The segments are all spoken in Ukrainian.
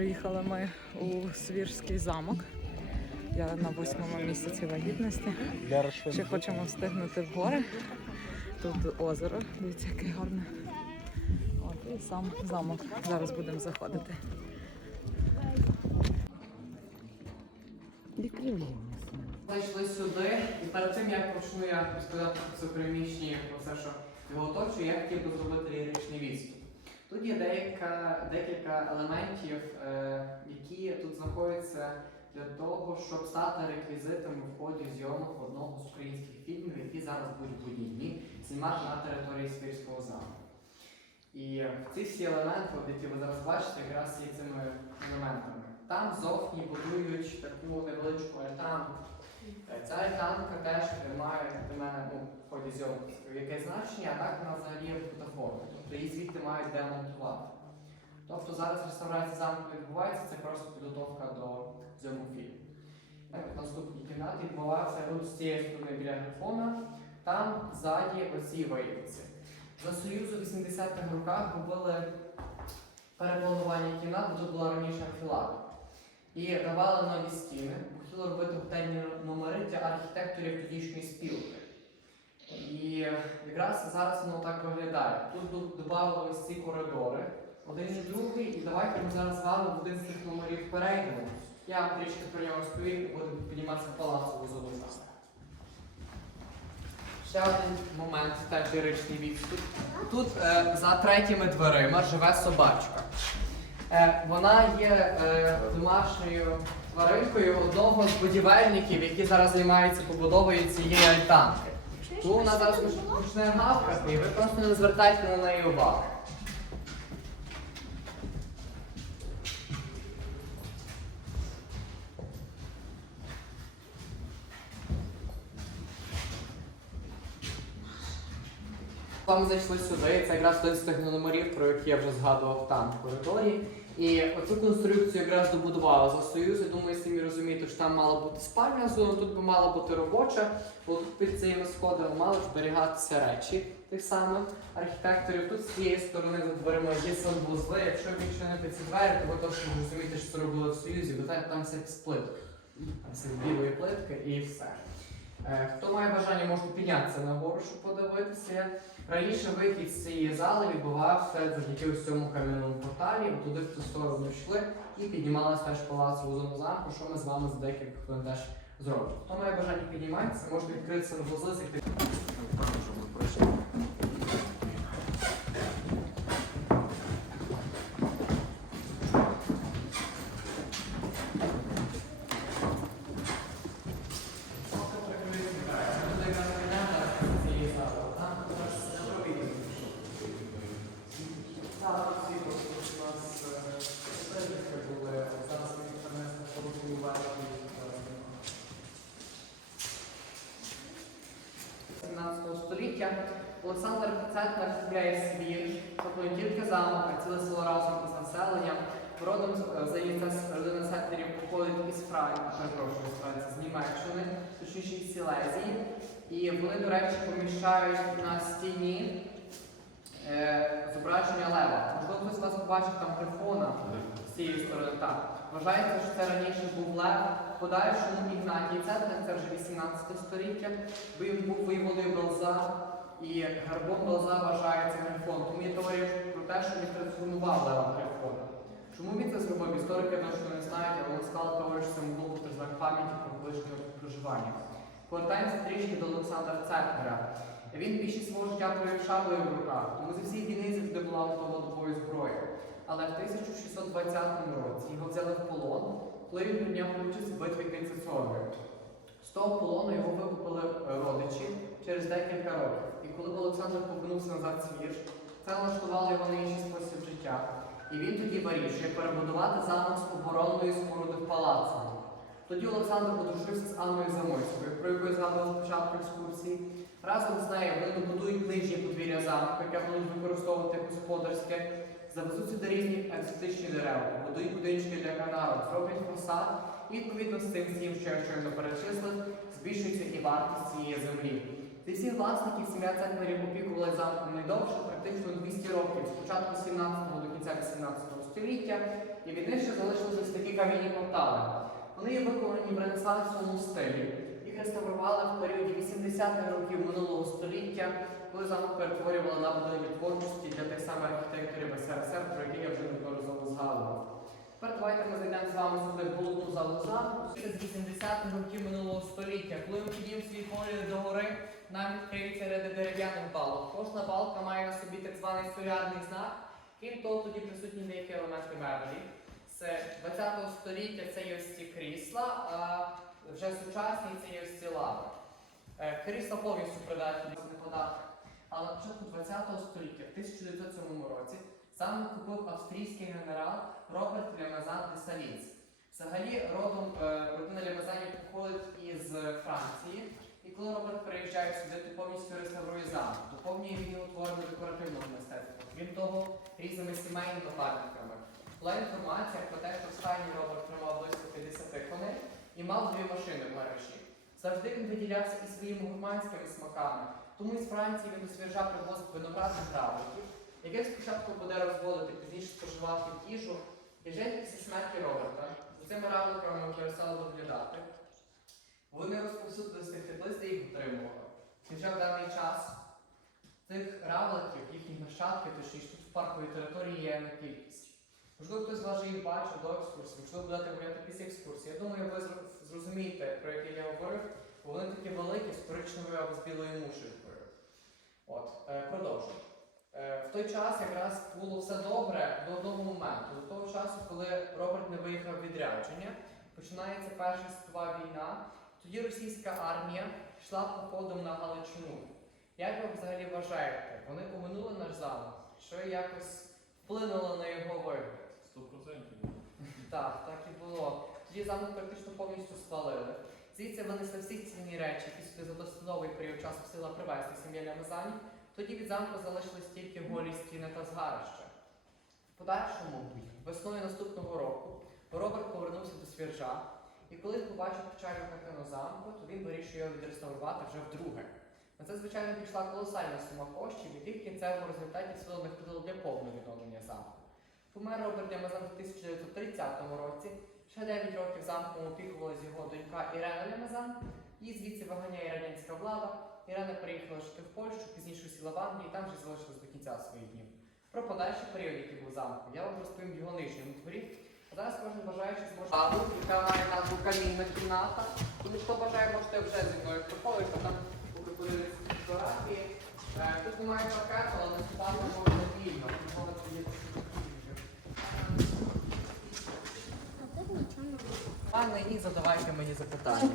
Приїхали ми у Свірський замок. Я на восьмому місяці вагітності. Ще хочемо встигнути в гори. Тут озеро, дивіться, яке гарне. От і сам замок. Зараз будемо заходити. Зайшли сюди, і перед тим як почну я розповідати про це приміщення, про все, що його оточує, я хотів би зробити ліричний відступ. Тут є деяка, декілька елементів, е, які тут знаходяться для того, щоб стати реквізитами в ході зйомок одного з українських фільмів, які зараз будуть будівні, знімати на території Свірського замку. І ці всі елементи, які ви зараз бачите, якраз є цими елементами. Там зовні будують таку невеличку альтанку. Е, Ця альтанка теж має для мене ну, в ході зйомок яке значення, а так вона взагалі є бутафорна. Тобто її звідти мають демонтувати. Тобто зараз реставрація замку відбувається, це просто підготовка до зйомок фільму. От наступній кімнаті відбувався тут з цієї сторони біля графона, там ззаді оці виявці. За Союзу в 80-х роках робили перепланування кімнат, тут була раніше анфілада. І давали нові стіни, хотіли робити готельні номери для архітекторів тодішньої спілки. І якраз зараз воно так виглядає. Тут додали ось ці коридори, один і другий, і давайте ми зараз з вами в один з цих номерів перейдемо. Я трішки про нього розповім і будемо підніматися в палацову зону. Ще один момент, теж ліричний відступ. Тут е, за третіми дверима живе собачка. Е, вона є е, домашньою тваринкою одного з будівельників, які зараз займаються побудовою цієї альтанки. Тому вона зараз почне гавкати, і ви просто не звертайте на неї увагу. Ми зайшли сюди, це якраз один з тих номерів, про які я вже згадував там в коридорі. І оцю конструкцію якраз добудували за Союз. Я думаю, самі розумієте, що там мала бути спальня зона, тут би мала бути робоча, бо тут під цими сходами мали зберігатися речі тих самих архітекторів. Тут з цієї сторони за дверима є санвузли. Якщо відчинити ці двері, то ви точно розумієте, що це робили в Союзі, бо так там все з плиток. Там все білої плитки і все. Е, Хто має бажання, може піднятися нагору, щоб подивитися. Раніше вихід з цієї зали відбувався завдяки ось цьому кам'яному порталі. Туди в ту сторону йшли і піднімалася теж палац зону замку, що ми з вами за декілька хвилин теж зробимо. Хто має бажання підніматися, можете відкритися на вузли, століття Олександр Центнер купляє свій, тобто тільки замок, а ціле село разом із населенням. Родом е, здається, родина Центнерів походить із Фраї, перепрошую, з Франції, з Німеччини, точніше із Сілезії. І вони, до речі, поміщають на стіні е, зображення лева. Можливо, хтось з вас побачив там грифона з цієї сторони. Так. Вважається, що це раніше був лев. Подальшому Ігнатій Центр, це вже 18 століття, він був воєводою Белза, і гербом Белза вважається грифон. Тому є теорія про те, що він трансформував лева грифона. Чому він це зробив? Історики точно не знають, але сказали теорію, що це могло бути знак пам'яті про колишнє проживання. Повертаємося трішки до Олександра Центнера. Він більшість свого життя провів шаблею в руках, тому зі всіх війни завжди була автоматовою зброєю. Але в 1620 році його взяли в полон, коли він прийняв участь в битві Цицовою. З того полону його викупили е, родичі через декілька років. І коли Олександр повернувся назад в Свірж, це налаштувало його на інший спосіб життя. І він тоді вирішує перебудувати замок з оборонної споруди в палацу. Тоді Олександр одружився з Анною Замойською, про яку я згадував спочатку екскурсії. Разом з нею вони добудують нижнє подвір'я замку, яке будуть використовувати господарське, завезуть сюди різні екзотичні дерева, будують будиночки для канарок, зроблять фасад, і відповідно з цим всім, що я щойно перечислив, збільшується і вартість цієї землі. Зі всіх власників сім'я центнерів опікувалася замком найдовше, практично 200 років, з початку 17 до кінця 18 століття, і від них ще залишилося кам'яні портали. Вони є виконані в ренесансовому стилі. Реставрували в періоді 80-х років минулого століття, коли замок перетворювали на будинок творчості для тих самих архітекторів СРСР, про які я вже неодноразово згадував. Тепер давайте ми зайдемо з вами сюди в головну залу з 80-х років минулого століття. Коли ми підіймо свій погляд до гори, нам відкриється ряди дерев'яних балок. Кожна балка має на собі так званий солярний знак. Крім того, тоді присутні деякі елементи меблі. З 20 століття це є ось ці крісла, вже сучасні це є ось лави. Е, Крісла повністю придатні податок. Але на початку 20 століття, в 1907 році, замок купив австрійський генерал Роберт Лемезан де Саліц. Взагалі, родом е, родина Лемезанів походить із Франції, і коли Роберт приїжджає сюди, то повністю реставрує замок, доповнює він творами декоративного мистецтва. Крім того, різними сімейними пам'ятками. Була інформація про те, що в стані Роберт тримав близько 50 коней і мав дві машини в гаражі. Завжди він виділявся і своїми гурманськими смаками, тому із Франції він до свіжа привозив виноградних гравиків, яких спочатку буде розводити, пізніше споживати їжу. І вже після смерті Роберта за цими равликами перестали доглядати. Вони розповсюдилися де їх утримували. І вже в даний час цих равликів, їхніх нащадків, точніше тут в парковій території є на кількість. Можливо, хтось з вас їх бачив до екскурсії, можливо, будете говорити після екскурсії. Я думаю, ви зрозумієте, про які я говорив, бо вони такі великі, з коричневою або з білою мушею От, е, Продовжую. Е, в той час якраз було все добре до одного моменту, до того часу, коли Роберт не виїхав відрядження, починається Перша світова війна. Тоді російська армія йшла походом на Галичину. Як ви взагалі вважаєте, вони поминули наш замок, що якось вплинуло на його вибір? 100%. Так, так і було. Тоді замок практично повністю спалили. Звідси винесли всі цінні речі, після сюди період часу сила привезти сім'я Мезанів. Тоді від замку залишились тільки голі стіни та згарища. В подальшому, весною наступного року, Роберт повернувся до свіржа, і коли побачив печальну картину замку, то він вирішив його відреставрувати вже вдруге. На це, звичайно, пішла колосальна сума коштів, яких в кінцевому результаті сили не для повного відновлення замку. Помер Роберт Лямазан у 1930 році. Ще 9 років замком опікувалась його донька Ірена Лямазан. Її звідси виганяє радянська влада. Ірена переїхала жити в Польщу, пізніше сіла в Англії і там вже залишилась до кінця своїх днів. Про подальший період, який був замку, я вам розповім в його нижньому дворі. А зараз кожен бажаючий зможе залу, яка має назву камінна кімната. Тому хто бажає, можете вже зі мною проходити, там подивитися фотографії. Е, Тут немає паркету, але насправді можна вільно. Можна є А тут нічого не буде. Пане і задавайте мені запитання.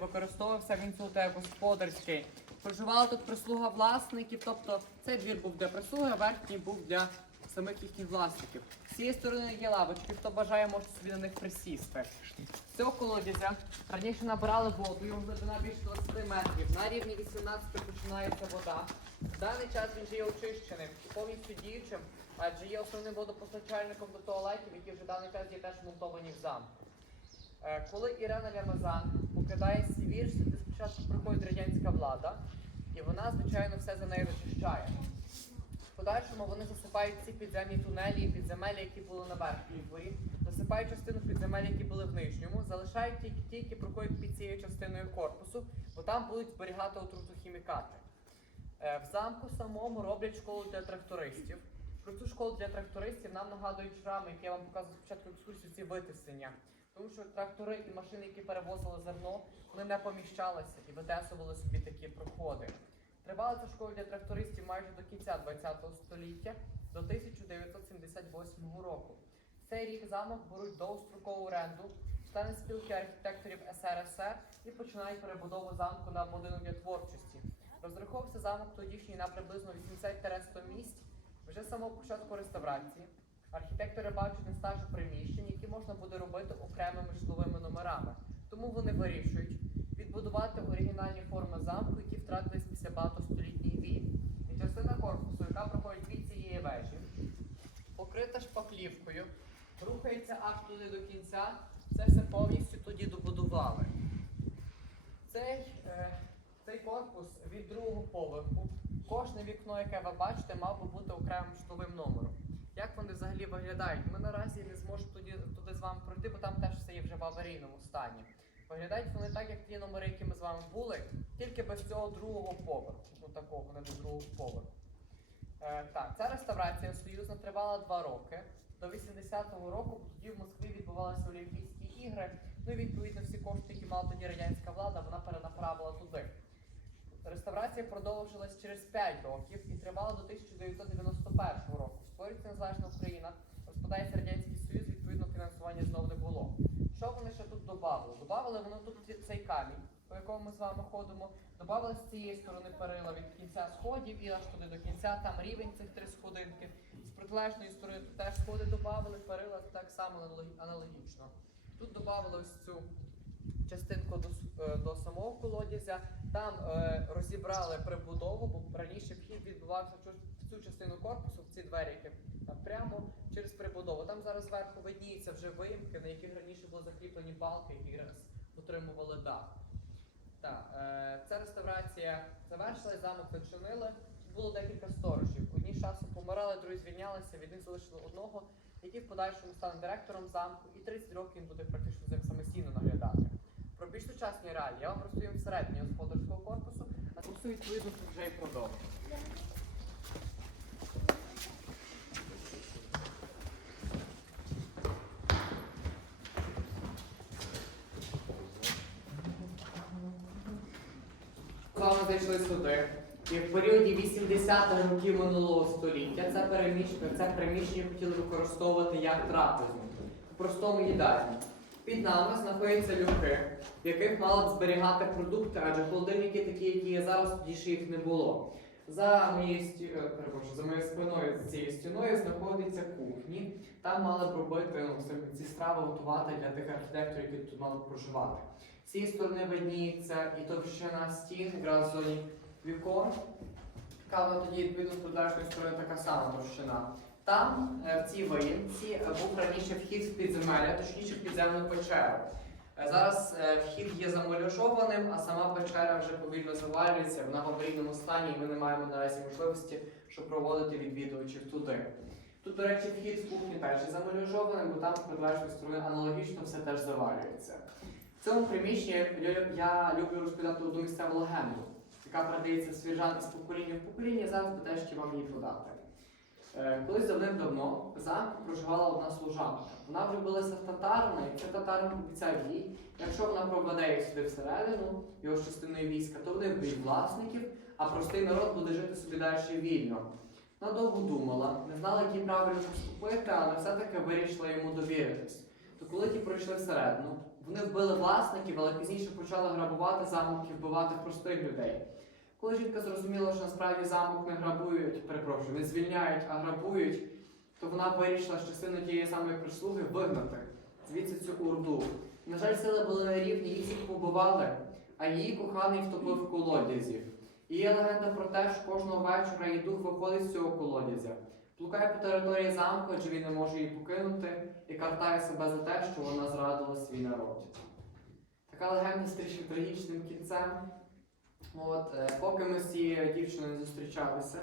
Використовувався він тут як господарський. Проживала тут прислуга власників, тобто цей двір був для прислуги, а верхній був для самих їхніх власників. З цієї сторони є лавочки, хто бажає, може собі на них присісти. Цього колодязя раніше набирали воду, його глибина більше 20 метрів. На рівні 18 починається вода. В даний час він же є очищеним і повністю діючим, адже є основним водопостачальником до туалетів, які вже в даний час є теж монтовані в замку. Е, Коли Ірена Лямазан покидає свій вірш, спочатку приходить радянська влада, і вона, звичайно, все за нею розчищає. В подальшому вони засипають ці підземні тунелі і підземелля, які були на верхній дворі, засипають частину підземель, які були в нижньому, залишають тільки ті, які проходять під цією частиною корпусу, бо там будуть зберігати отруту хімікати. Е, В замку самому роблять школу для трактористів. Про цю школу для трактористів нам нагадують шрами, які я вам показував спочатку екскурсії, ці витиснення. Тому що трактори і машини, які перевозили зерно, вони не поміщалися і витесували собі такі проходи. Тривала ця школа для трактористів майже до кінця ХХ століття, до 1978 року. Цей рік замок беруть довгострокову оренду члени спілки архітекторів СРСР і починають перебудову замку на будинок для творчості. Розраховувався замок тодішній на приблизно 80-100 місць. Вже з самого початку реставрації архітектори бачать нестажу приміщень, які можна буде робити окремими житловими номерами. Тому вони вирішують відбудувати оригінальні форми замку, які втратились після багатостолітніх війн. І частина корпусу, яка проходить від цієї вежі, покрита шпаклівкою, рухається аж туди до кінця. Це все повністю тоді добудували. Цей, е, цей корпус від другого поверху, кожне вікно, яке ви бачите, мав би бути окремим житловим номером. Як вони взагалі виглядають? Ми наразі не зможемо туди, туди з вами пройти, бо там теж все є вже в аварійному стані. Виглядають вони так, як ті номери, які ми з вами були, тільки без цього другого поверху. Ну такого, не до другого поверху. Е, так, ця реставрація союзна тривала два роки. До 80-го року, тоді в Москві відбувалися Олімпійські ігри. Ну і відповідно всі кошти, які мала тоді радянська влада, вона перенаправила туди. Реставрація продовжилась через 5 років і тривала до 1991 року. Створюється незалежна Україна, розпадається Радянський Союз, відповідно фінансування знову не було. Що вони ще тут додали? Добавили вони тут цей камінь, по якому ми з вами ходимо. Добавили з цієї сторони перила від кінця сходів і аж туди до кінця. Там рівень цих три сходинки. З протилежної сторони тут теж сходи додавали, перила так само аналогічно. Тут додавали ось цю частинку до, е, до самого колодязя. Там е, розібрали прибудову, бо раніше вхід відбувався в цю- частину корпусу, в ці двері, які там прямо через прибудову. Там зараз зверху видніються вже виїмки, на яких раніше були закріплені балки, які якраз утримували дах. Так, е, ця реставрація завершилась, замок зачинили. Тут було декілька сторожів. Одні з часом помирали, другі звільнялися, від них залишили одного, який в подальшому стане директором замку, і 30 років він буде практично за самостійно наглядати. Про більш сучасні реалії я вам розповім всередині господарського корпусу, а курсу відповідно вже і продовжу. З вами зайшли сюди. І в періоді 80-х років минулого століття це переміщення, це приміщення хотіли використовувати як трапезну в простому їдальні. Під нами знаходяться люки, в яких мали б зберігати продукти, адже холодильники такі, які є зараз, тоді ще їх не було. За моєю сті... е, перепрошую, за моєю спиною, за цією стіною знаходяться кухні. Там мали б робити ну, ці страви готувати для тих архітекторів, які тут мали б проживати. З цієї сторони видніється і товщина стін, якраз зоні вікон. Кава тоді відповідно з протилежної сторони така сама товщина. Там, е, в цій виїмці, е, був раніше вхід в підземелля, точніше в підземну печеру. Е, Зараз вхід є замальошованим, а сама печера вже повільно завалюється, вона в аварійному стані, і ми не маємо наразі можливості, щоб проводити відвідувачів туди. Тут, до речі, вхід з кухні теж є бо там з протилежної сторони аналогічно все теж завалюється. Цьому приміщенні я- люблю розповідати одну місцеву легенду, яка передається з свіжан із покоління в покоління, і зараз теж хотів вам її подати. Е, Колись давним-давно в замку проживала одна служанка. Вона влюбилася в татарина, і цей татарин обіцяв їй, якщо вона проведе їх сюди всередину, його з частиною війська, то вони вб'ють власників, а простий народ буде жити собі далі вільно. Вона довго думала, не знала, як їй правильно поступити, але все-таки вирішила йому довіритись. То коли ті пройшли всередину, вони вбили власників, але пізніше почали грабувати замок і вбивати простих людей. Коли жінка зрозуміла, що насправді замок не грабують, перепрошую, не звільняють, а грабують, то вона вирішила з частину тієї самої прислуги вигнати звідси цю урду. На жаль, сили були на рівні, їх всіх побивали, а її коханий втопив колодязі. І є легенда про те, що кожного вечора її дух виходить з цього колодязя, блукає по території замку, адже він не може її покинути, і картає себе за те, що вона зрадила свій народ. Така легенда трішки трагічним кінцем. От, е, поки ми з цією дівчиною зустрічалися,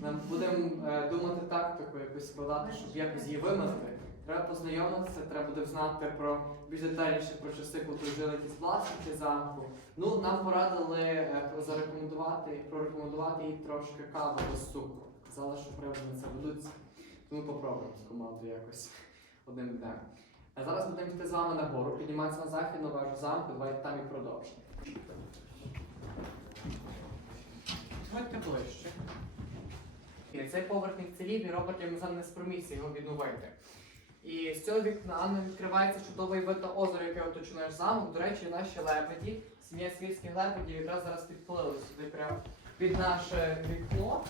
нам будемо е, думати тактику якусь складати, щоб якось її вимити. Треба познайомитися, треба буде знати про більш детальніше про часи, коли жили якісь власники замку. Ну, нам порадили е, зарекомендувати, прорекомендувати їй трошки кави без цукру. Казали, що приводи на це ведуться. Тому попробуємо з командою якось одним днем. А зараз будемо йти з вами нагору, підніматися на західну вежу замку, давайте там і продовжимо. Давайте ближче. І Цей поверх не вцілів, і Роберт Ямазан не спромігся його відновити. І з цього вікна відкривається чудовий вид на озеро, яке оточує наш замок. До речі, наші лебеді, сім'я світських лебедів якраз зараз підплили сюди прямо під наше вікно.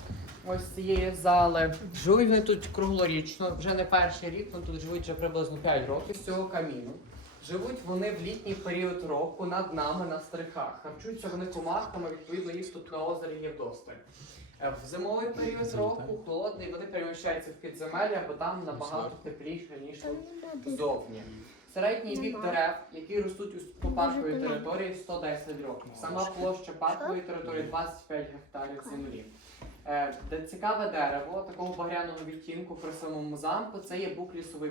Ось цієї зали. Живуть вони тут круглорічно, вже не перший рік, вони тут живуть вже приблизно 5 років з цього каміну. Живуть вони в літній період року над нами на стрихах. Харчуються вони комахами, відповідно, їх тут на озері є вдосталь. Е, В зимовий період року холодний, вони переміщаються в підземелля, бо там набагато тепліше, ніж тут зовні. Середній вік дерев, які ростуть у по парковій території 110 років. Сама площа паркової території 25 гектарів землі. Е, де цікаве дерево такого багряного відтінку при самому замку. Це є бук лісовий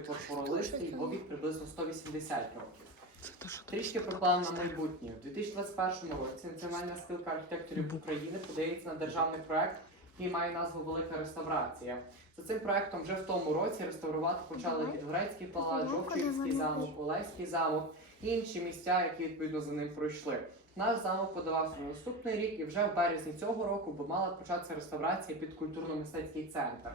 його вік приблизно 180 років. Трішки про план на майбутнє. У 2021 році Національна спілка архітекторів України подається на державний проект, який має назву Велика реставрація. За цим проектом вже в тому році реставрувати почали. Підгорецький палац, Давай, замок, Олеський замок і інші місця, які відповідно за ним пройшли. Наш замок подавався на наступний рік, і вже в березні цього року би мала початися реставрація під культурно-мистецький центр.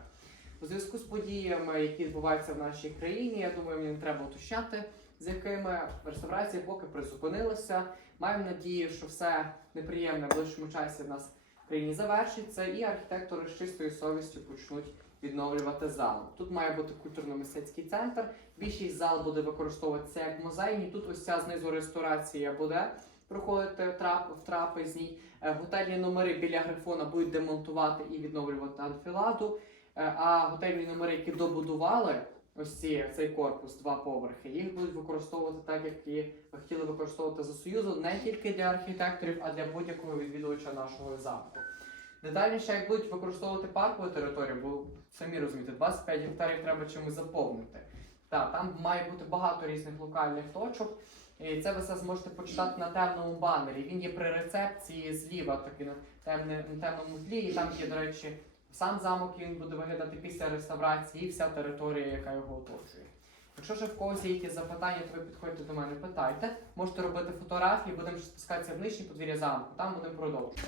У зв'язку з подіями, які відбуваються в нашій країні, я думаю, мені не треба уточняти, з якими реставрація поки призупинилася. Маємо надію, що все неприємне в ближчому часі в нас в завершиться, і архітектори з чистою совістю почнуть відновлювати замок. Тут має бути культурно-мистецький центр. Більшість зал буде використовуватися як музейні. Тут ось ця знизу реставрація буде проходити в трапезній. Е, Готельні номери біля грифона будуть демонтувати і відновлювати анфіладу. Е, А готельні номери, які добудували, ось ці, цей корпус, два поверхи, їх будуть використовувати так, як і хотіли використовувати за Союзу, не тільки для архітекторів, а для будь-якого відвідувача нашого замку. Детальніше, як будуть використовувати паркову територію, бо самі розумієте, 25 гектарів треба чимось заповнити. Так, там має бути багато різних локальних точок. І це ви все зможете почитати на темному банері. Він є при рецепції зліва, такий на, темне, на темному тлі. І там є, до речі, сам замок він буде виглядати після реставрації і вся територія, яка його оточує. Якщо ж в когось є якісь запитання, то ви підходьте до мене, питайте. Можете робити фотографії, будемо спускатися в нижнє подвір'я замку, там будемо продовжувати.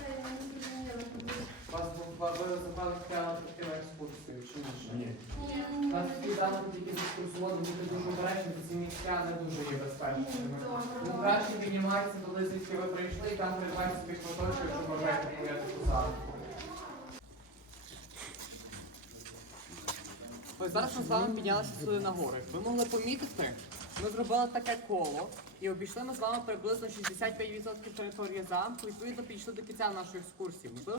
Вас ви забрали прямо на екскурсію, чи ні? Ні. У нас такий замок тільки з екскурсоводом бути дуже обережним, ці місця не дуже є безпечними. Ну, краще піднімайтеся туди, звідки ви прийшли, і там придбайте собі квиточок, щоб бажаєте поїхати по замку. Ось зараз ми з вами піднялися сюди на гори. Ви могли помітити, ми зробили таке коло і обійшли ми з вами приблизно 65% території замку. Відповідно, підійшли до кінця нашої екскурсії.